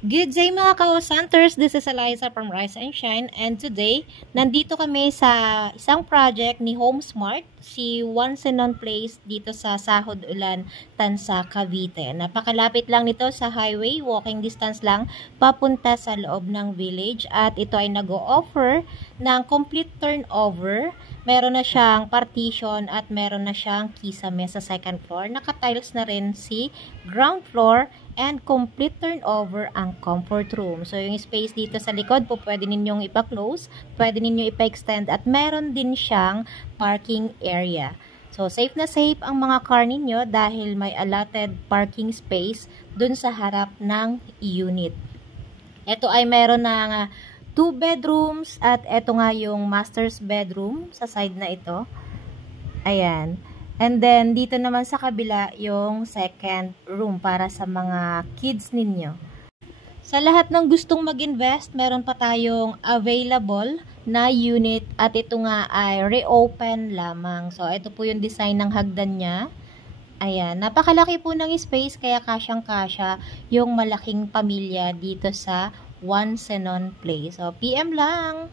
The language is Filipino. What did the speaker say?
Good day mga ka-Hunters! This is Eliza from Rise and Shine, and today, nandito kami sa isang project ni HomeSmart, si One Senon Place dito sa Sahod Ulan, Tansa, Cavite. Napakalapit lang nito sa highway, walking distance lang papunta sa loob ng village, at ito ay nag-o-offer ng complete turnover. Meron na siyang partition at meron na siyang kisame sa second floor. Naka-tiles na rin si ground floor and complete turnover ang comfort room. So, yung space dito sa likod po, pwede ninyong ipa-close, pwede ninyong ipa-extend, at meron din siyang parking area. So, safe na safe ang mga car ninyo dahil may allotted parking space dun sa harap ng unit. Ito ay meron ng 2 bedrooms at ito nga yung master's bedroom sa side na ito. Ayan. And then, dito naman sa kabila, yung second room para sa mga kids ninyo. Sa lahat ng gustong mag-invest, meron pa tayong available na unit at ito nga ay reopen lamang. So, ito po yung design ng hagdan niya. Ayan, napakalaki po ng space kaya kasyang-kasya yung malaking pamilya dito sa One Senon Place. So, PM lang!